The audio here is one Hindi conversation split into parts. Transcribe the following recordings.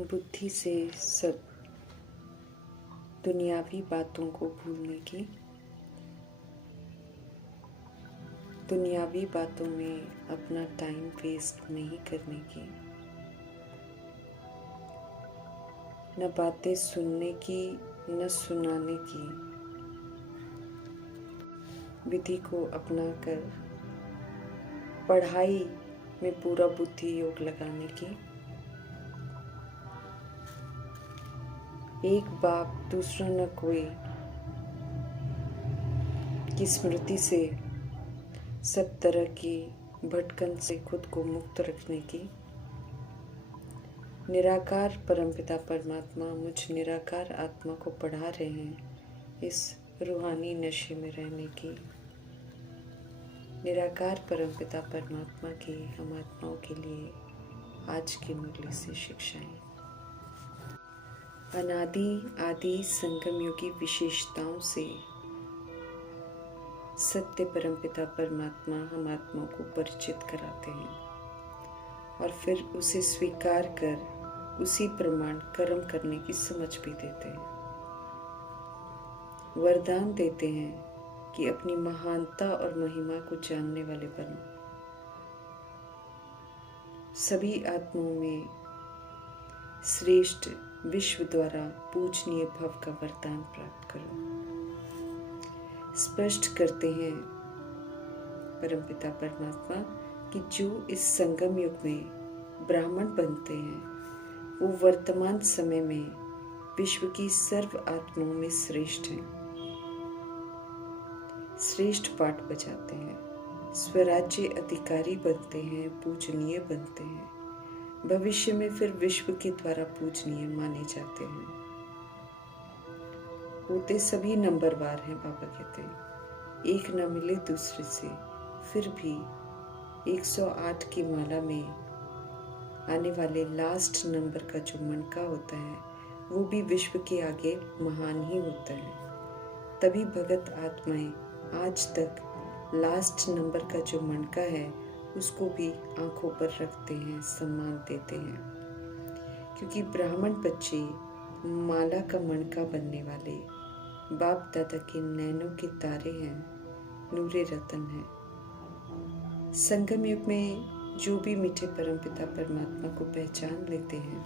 बुद्धि से सब दुनियावी बातों को भूलने की, दुनियावी बातों में अपना टाइम वेस्ट नहीं करने की, न बातें सुनने की न सुनाने की विधि को अपनाकर पढ़ाई में पूरा बुद्धि योग लगाने की, एक बाप दूसरा न कोई की स्मृति से सब तरह की भटकन से खुद को मुक्त रखने की, निराकार परमपिता परमात्मा मुझ निराकार आत्मा को पढ़ा रहे हैं इस रूहानी नशे में रहने की, निराकार परमपिता परमात्मा की हम आत्माओं के लिए आज की मुरली से शिक्षाएं। अनादि आदि संगम योगी विशेषताओं से सत्य परमपिता परमात्मा हम आत्माओं को परिचित कराते हैं और फिर उसे स्वीकार कर उसी प्रमाण कर्म करने की समझ भी देते हैं। वरदान देते हैं कि अपनी महानता और महिमा को जानने वाले बनो, सभी आत्माओं में श्रेष्ठ विश्व द्वारा पूजनीय भव का वरदान प्राप्त करो। स्पष्ट करते हैं परमपिता परमात्मा कि जो इस संगम युग में ब्राह्मण बनते हैं वो वर्तमान समय में विश्व की सर्व आत्माओं में श्रेष्ठ हैं, श्रेष्ठ पाठ बजाते हैं, स्वराज्य अधिकारी बनते हैं, पूजनीय बनते हैं, भविष्य में फिर विश्व के द्वारा पूजनीय माने जाते हैं। होते सभी नंबरवार हैं, बाबा कहते हैं एक न मिले दूसरे से, फिर भी 108 की माला में आने वाले लास्ट नंबर का जो मनका होता है वो भी विश्व के आगे महान ही होता है। तभी भगत आत्माएं आज तक लास्ट नंबर का जो मनका है उसको भी आंखों पर रखते हैं, सम्मान देते हैं, क्योंकि ब्राह्मण बच्चे माला का मणका बनने वाले बाप दादा के नैनों के तारे हैं, नूरे रतन हैं। संगम युग में जो भी मीठे परमपिता परमात्मा को पहचान लेते हैं,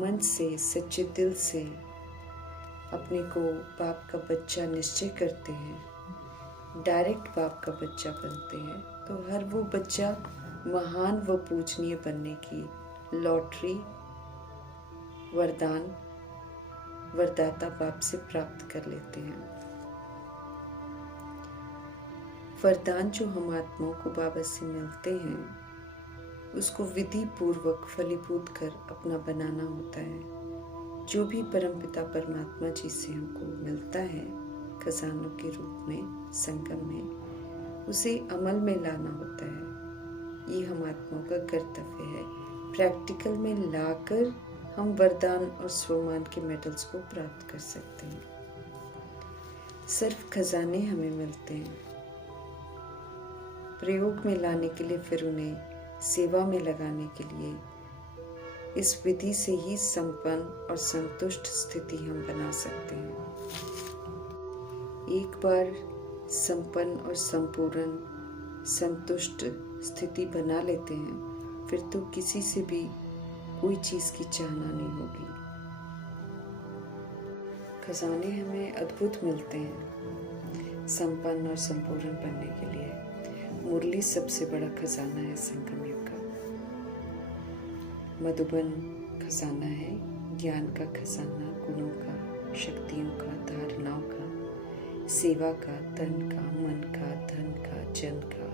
मन से सच्चे दिल से अपने को बाप का बच्चा निश्चय करते हैं, डायरेक्ट बाप का बच्चा बनते हैं, तो हर वो बच्चा महान व पूजनीय बनने की लॉटरी वरदान वरदाता बाप से प्राप्त कर लेते हैं। वरदान जो हम आत्माओं को बाबा से मिलते हैं उसको विधि पूर्वक फलीभूत कर अपना बनाना होता है। जो भी परमपिता परमात्मा जी से हमको मिलता है खजानों के रूप में संगम में, उसे अमल में लाना होता है। ये हम आत्माओं का कर्तव्य है। प्रैक्टिकल में लाकर हम वरदान और स्वमान के मेडल्स को प्राप्त कर सकते हैं। सिर्फ खजाने हमें मिलते हैं, प्रयोग में लाने के लिए फिर उन्हें सेवा में लगाने के लिए इस विधि से ही संपन्न और संतुष्ट स्थिति हम बना सकते हैं। एक बार संपन्न और संपूर्ण संतुष्ट स्थिति बना लेते हैं फिर तो किसी से भी कोई चीज की चाहना नहीं होगी। खजाने हमें अद्भुत मिलते हैं संपन्न और संपूर्ण बनने के लिए। मुरली सबसे बड़ा खजाना है संगम युग का। मधुबन खजाना है ज्ञान का खजाना, गुणों का, शक्तियों का, धारणाओं का, सेवा का, तन का, मन का, धन का, जन का,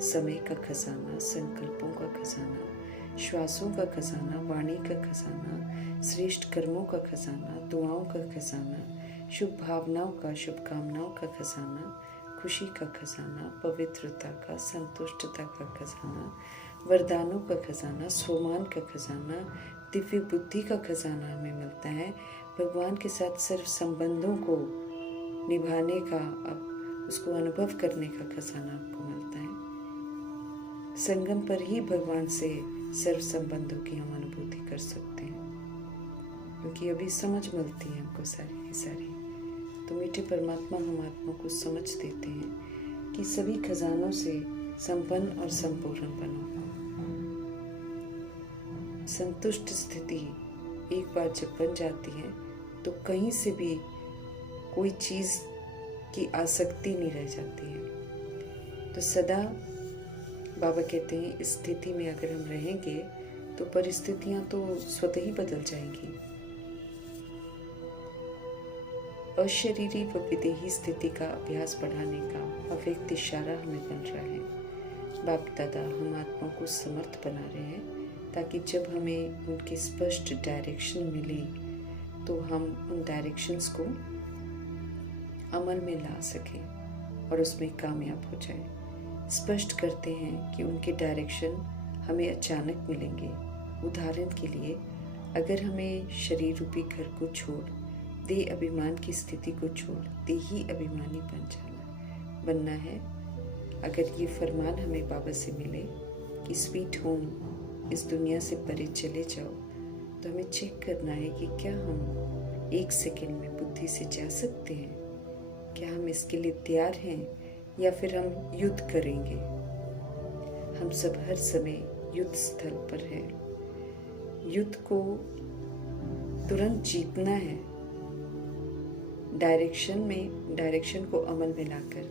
समय का खजाना, संकल्पों का खजाना, श्वासों का खजाना, वाणी का खजाना, श्रेष्ठ कर्मों का खजाना, दुआओं का खजाना, शुभ भावनाओं का, शुभकामनाओं का खजाना, खुशी का खजाना, पवित्रता का, संतुष्टता का खजाना, वरदानों का खजाना, स्वमान का खजाना, दिव्य बुद्धि का खजाना हमें मिलता है। भगवान के साथ सिर्फ संबंधों को निभाने का, अब उसको अनुभव करने का खजाना आपको मिलता है। संगम पर ही भगवान से सर्व संबंधों की हम अनुभूति कर सकते हैं, क्योंकि अभी समझ मिलती है हमको सारी की सारी। तो मीठे परमात्मा हम आत्मा को समझ देते हैं कि सभी खजानों से संपन्न और संपूर्ण बनो। संतुष्ट स्थिति एक बार जब बन जाती है तो कहीं से भी कोई चीज़ की आसक्ति नहीं रह जाती है। तो सदा बाबा कहते हैं इस स्थिति में अगर हम रहेंगे तो परिस्थितियां तो स्वतः ही बदल जाएंगी। अशरीरी व विदेही स्थिति का अभ्यास बढ़ाने का अव्यक्त इशारा हमें बन रहा है। बाप दादा हम आत्मा को समर्थ बना रहे हैं ताकि जब हमें उनकी स्पष्ट डायरेक्शन मिले तो हम उन डायरेक्शंस को अमल में ला सकें और उसमें कामयाब हो जाए। स्पष्ट करते हैं कि उनके डायरेक्शन हमें अचानक मिलेंगे। उदाहरण के लिए अगर हमें शरीर रूपी घर को छोड़ दे अभिमान की स्थिति को छोड़ दे ही अभिमानी बनना है, अगर ये फरमान हमें बाबा से मिले कि स्वीट होम इस दुनिया से परे चले जाओ, तो हमें चेक करना है कि क्या हम एक सेकंड में बुद्धि से जा सकते हैं, क्या हम इसके लिए तैयार हैं या फिर हम युद्ध करेंगे। हम सब हर समय युद्ध स्थल पर हैं। युद्ध को तुरंत जीतना है। डायरेक्शन को अमल में लाकर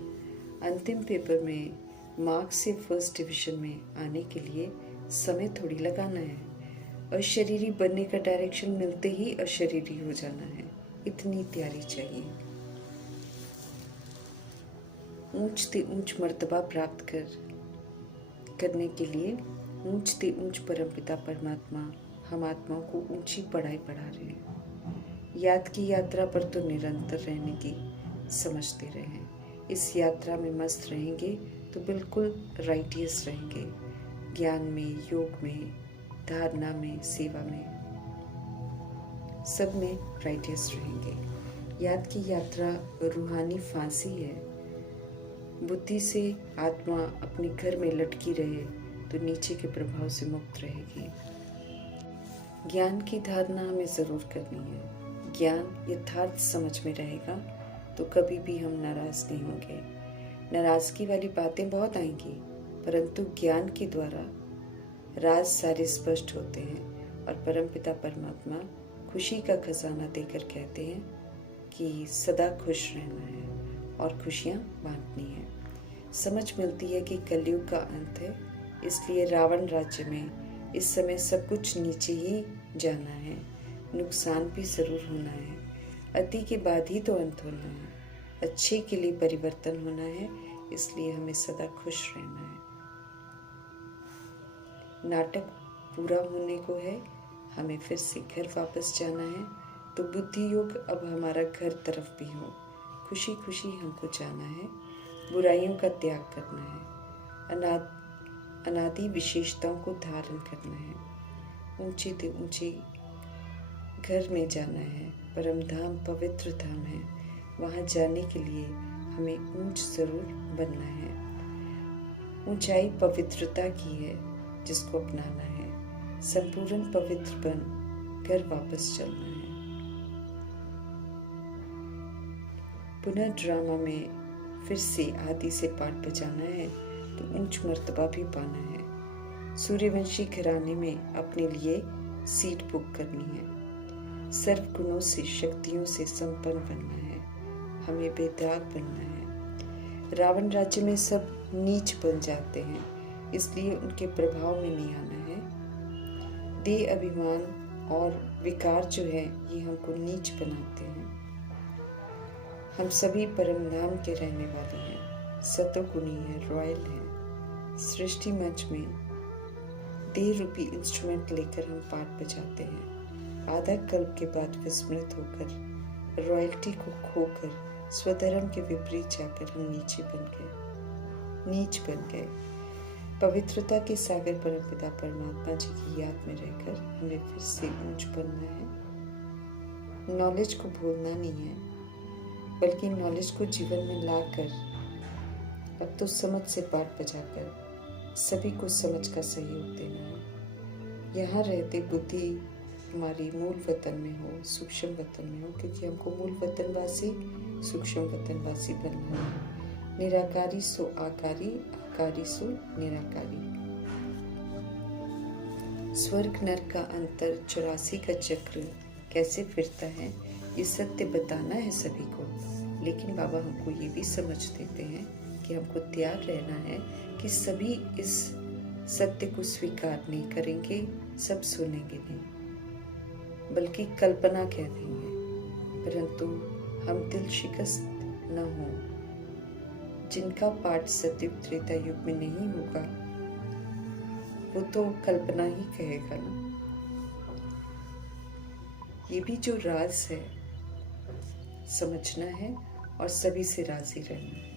अंतिम पेपर में मार्क्स से फर्स्ट डिवीजन में आने के लिए समय थोड़ी लगाना है। अशरीरी बनने का डायरेक्शन मिलते ही अशरीरी हो जाना है, इतनी तैयारी चाहिए। ऊंच से ऊंच मर्तबा प्राप्त करने के लिए ऊंच से ऊंच परमपिता परमात्मा हम आत्माओं को ऊंची पढ़ाई पढ़ा रहे हैं। याद की यात्रा पर तो निरंतर रहने की समझते रहें। इस यात्रा में मस्त रहेंगे तो बिल्कुल राइटियस रहेंगे। ज्ञान में, योग में, धारणा में, सेवा में, सब में राइटियस रहेंगे। याद की यात्रा रूहानी फांसी है। बुद्धि से आत्मा अपने घर में लटकी रहे तो नीचे के प्रभाव से मुक्त रहेगी। ज्ञान की धारणा हमें जरूर करनी है। ज्ञान यथार्थ समझ में रहेगा तो कभी भी हम नाराज नहीं होंगे। नाराजगी वाली बातें बहुत आएंगी, परंतु ज्ञान के द्वारा राज सारे स्पष्ट होते हैं और परमपिता परमात्मा खुशी का खजाना देकर कहते हैं कि सदा खुश रहना है और खुशियाँ बांटनी है। समझ मिलती है कि कलयुग का अंत है, इसलिए रावण राज्य में इस समय सब कुछ नीचे ही जाना है। नुकसान भी जरूर होना है। अति के बाद ही तो अंत होना है। अच्छे के लिए परिवर्तन होना है, इसलिए हमें सदा खुश रहना है। नाटक पूरा होने को है, हमें फिर से घर वापस जाना है। तो बुद्धि योग अब हमारा घर तरफ भी हो। खुशी खुशी हमको जाना है। बुराइयों का त्याग करना है। अनादि विशेषताओं को धारण करना है। ऊंचे से ऊंचे घर में जाना है। परम धाम पवित्र धाम है। वहाँ जाने के लिए हमें ऊंच जरूर बनना है। ऊंचाई पवित्रता की है जिसको अपनाना है। संपूर्ण पवित्र बन घर वापस चलना है। पुनः ड्रामा में फिर से आदि से पाठ बजाना है तो ऊंच मर्तबा भी पाना है। सूर्यवंशी घराने में अपने लिए सीट बुक करनी है। सर्व गुणों से, शक्तियों से संपन्न बनना है। हमें बेदाग बनना है। रावण राज्य में सब नीच बन जाते हैं, इसलिए उनके प्रभाव में नहीं आना है। देह अभिमान और विकार जो है ये हमको नीच बनाते हैं। हम सभी परम धाम के रहने वाले हैं। सतोगुणी है, रॉयल है। सृष्टि मंच में देह रूपी इंस्ट्रूमेंट लेकर हम पाठ बजाते हैं। आधा कल्प के बाद विस्मृत होकर, रॉयल्टी को खोकर, स्वधर्म के विपरीत जाकर हम नीच बन गए। पवित्रता के सागर परमपिता परमात्मा जी की याद में रहकर हमें फिर से ऊंच बनना है। नॉलेज को भूलना नहीं है, बल्कि नॉलेज को जीवन में लाकर अब तो समझ से पाठ बजाकर सभी को समझ का सहयोग देना है। यहाँ रहते बुद्धि हमारी मूल वतन में हो, सूक्ष्म वतन में हो, क्योंकि हमको मूल वतनवासी सूक्ष्म वतनवासी बनना है। निराकारी सो आकारी, आकारी सो निराकारी। स्वर्ग नरक का अंतर 84 का चक्र कैसे फिरता है, ये सत्य बताना है सभी को। लेकिन बाबा हमको ये भी समझ देते हैं कि हमको तैयार रहना है कि सभी इस सत्य को स्वीकार नहीं करेंगे, सब सुनेंगे नहीं, बल्कि कल्पना कह देंगे। परंतु हम दिल शिकस्त न हो। जिनका पाठ सतयुग त्रेता युग में नहीं होगा वो तो कल्पना ही कहेगा ना। ये भी जो राज है समझना है और सभी से राजी रहना है।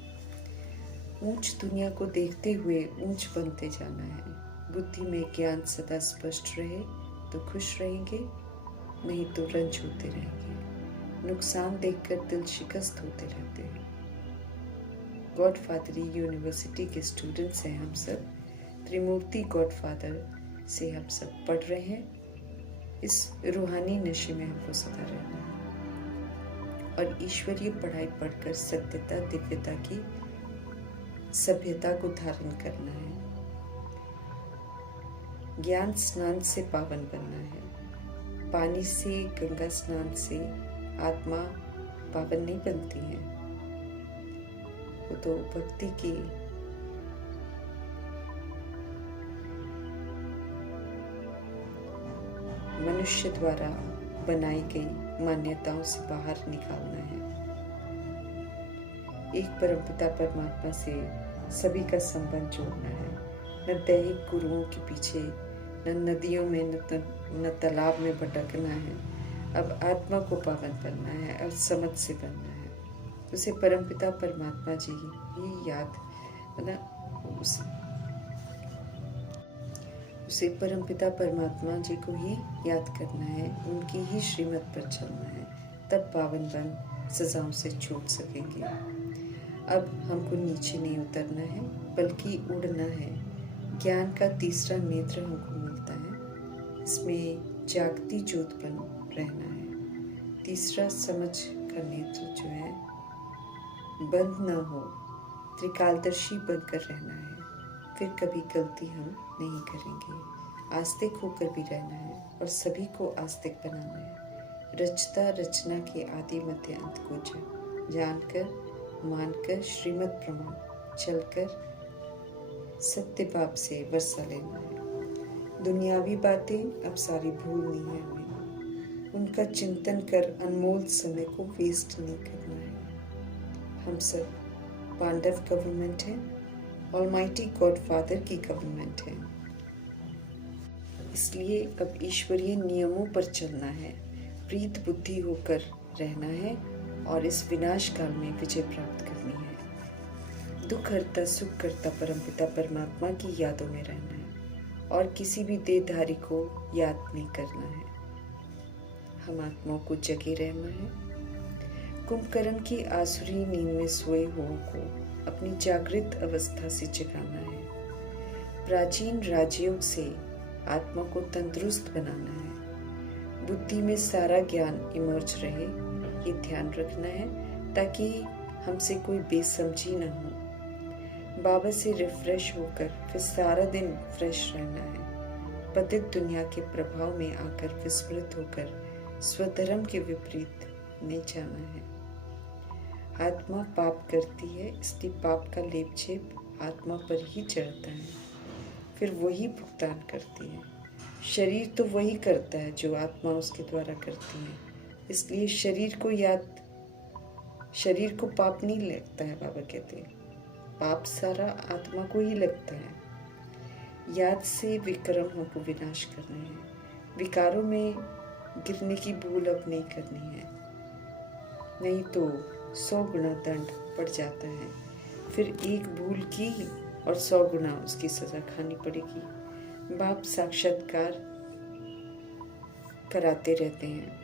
ऊंच दुनिया को देखते हुए ऊंच बनते जाना है। बुद्धि में ज्ञान सदा स्पष्ट रहे तो खुश रहेंगे, नहीं तो रंज होते रहेंगे। नुकसान देखकर दिल शिकस्त होते रहते हैं। गॉडफादरी यूनिवर्सिटी के स्टूडेंट्स हैं हम सब। त्रिमूर्ति गॉडफादर से हम सब पढ़ रहे हैं। इस रूहानी नशे में हमको सदा रहना है और ईश्वरीय पढ़ाई पढ़कर सत्यता दिव्यता की सभ्यता को धारण करना है। ज्ञान स्नान से पावन बनना है। पानी से, गंगा स्नान से आत्मा पावन नहीं बनती है। वो तो भक्ति की मनुष्य द्वारा बनाई गई मान्यताओं से बाहर निकालना है। एक परमपिता परमात्मा से सभी का संबंध जोड़ना है। न दैहिक गुरुओं के पीछे, न नदियों में, न तालाब में भटकना है। अब आत्मा को पावन बनना है और समझ से बनना है। उसे परमपिता परमात्मा जी ही याद, उसे परमपिता परमात्मा जी को ही याद करना है, उनकी ही श्रीमत पर चलना है। तब पावन बन सजाओं से छूट सकेंगे। अब हमको नीचे नहीं उतरना है बल्कि उड़ना है। ज्ञान का तीसरा नेत्र हमको मिलता है, इसमें जागती ज्योत बन रहना है। तीसरा समझ का नेत्र जो है बंद न हो, त्रिकालदर्शी बनकर रहना है। फिर कभी गलती हम नहीं करेंगे। आस्तिक होकर भी रहना है और सभी को आस्तिक बनाना है। रचता रचना के आदि मध्य अंत को जानकर, मानकर, श्रीमत प्रमाण चलकर सत्य बाप से वर्षा लेना है। दुनियावी बातें अब सारी भूलनी है हमें। उनका चिंतन कर अनमोल समय को वेस्ट नहीं करना है। हम सब पांडव गवर्नमेंट है, ऑलमाइटी गॉडफादर की गवर्नमेंट है। इसलिए अब ईश्वरीय नियमों पर चलना है, प्रीत बुद्धि होकर रहना है और इस विनाश काल में विजय प्राप्त करनी है। दुख हरता सुख करता परमपिता परमात्मा की यादों में रहना है और किसी भी देहधारी को याद नहीं करना है। हम आत्माओं को जगे रहना है। कुंभकर्ण की आसुरी नींद में सोए हुओं को अपनी जागृत अवस्था से जगाना है। प्राचीन राजयोग से आत्मा को तंदुरुस्त बनाना है। बुद्धि में सारा ज्ञान इमर्ज रहे, ये ध्यान रखना है ताकि हमसे कोई बेसमझी न हो। बाबा से रिफ्रेश होकर फिर सारा दिन फ्रेश रहना है। पतित दुनिया के प्रभाव में आकर विस्मृत होकर स्वधर्म के विपरीत नहीं जाना है। आत्मा पाप करती है, इसलिए पाप का लेप छेप आत्मा पर ही चढ़ता है, फिर वही भुगतान करती है। शरीर तो वही करता है जो आत्मा उसके द्वारा करती है, इसलिए शरीर को पाप नहीं लगता है। बाबा कहते हैं पाप सारा आत्मा को ही लगता है। याद से विक्रम हमको विनाश करने हैं। विकारों में गिरने की भूल अब नहीं करनी है, नहीं तो 100 गुना दंड पड़ जाता है। फिर एक भूल की और 100 गुना उसकी सजा खानी पड़ेगी। बाप साक्षात्कार कराते रहते हैं,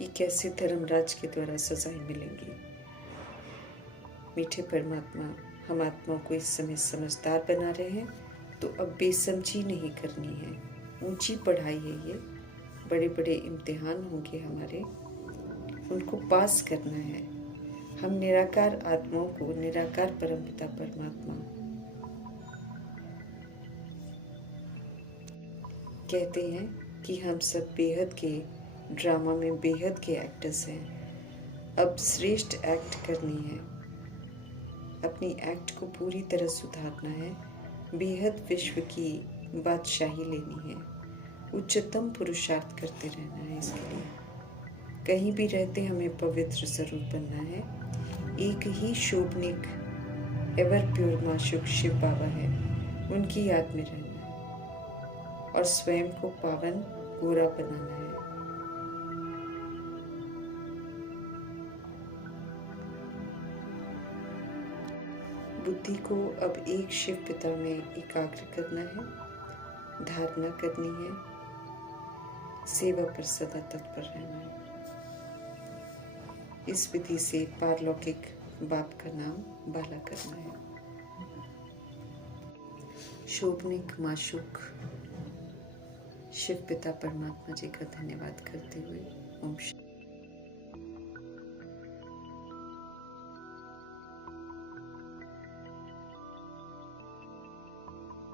ये कैसे धर्मराज के द्वारा सजाएं मिलेंगी। मीठे परमात्मा, हम आत्मा को इस समय समझदार बना रहे हैं, तो अब बेसमझी नहीं करनी है। ऊंची पढ़ाई है ये, बड़े बड़े इम्तिहान होंगे हमारे, उनको पास करना है। हम निराकार आत्माओं को निराकार परमपिता परमात्मा कहते हैं कि हम सब बेहद के ड्रामा में बेहद के एक्टर्स हैं। अब श्रेष्ठ एक्ट करनी है, अपनी एक्ट को पूरी तरह सुधारना है, बेहद विश्व की बादशाही लेनी है, उच्चतम पुरुषार्थ करते रहना है। इसके लिए कहीं भी रहते हमें पवित्र जरूर बनना है। एक ही शोभनिक एवर प्योर माशुक शिव बाबा है, उनकी याद में रहना है और स्वयं को पावन गोरा बनाना है। बुद्धि को अब एक शिव पिता में एकाग्र करना है, धारणा करनी है, सेवा पर सदा तत्पर रहना है। इस विधि से पारलौकिक बाप का नाम बाला करना है। शोभनिक माशुक शिव पिता परमात्मा जी का धन्यवाद करते हुए ओम शांति।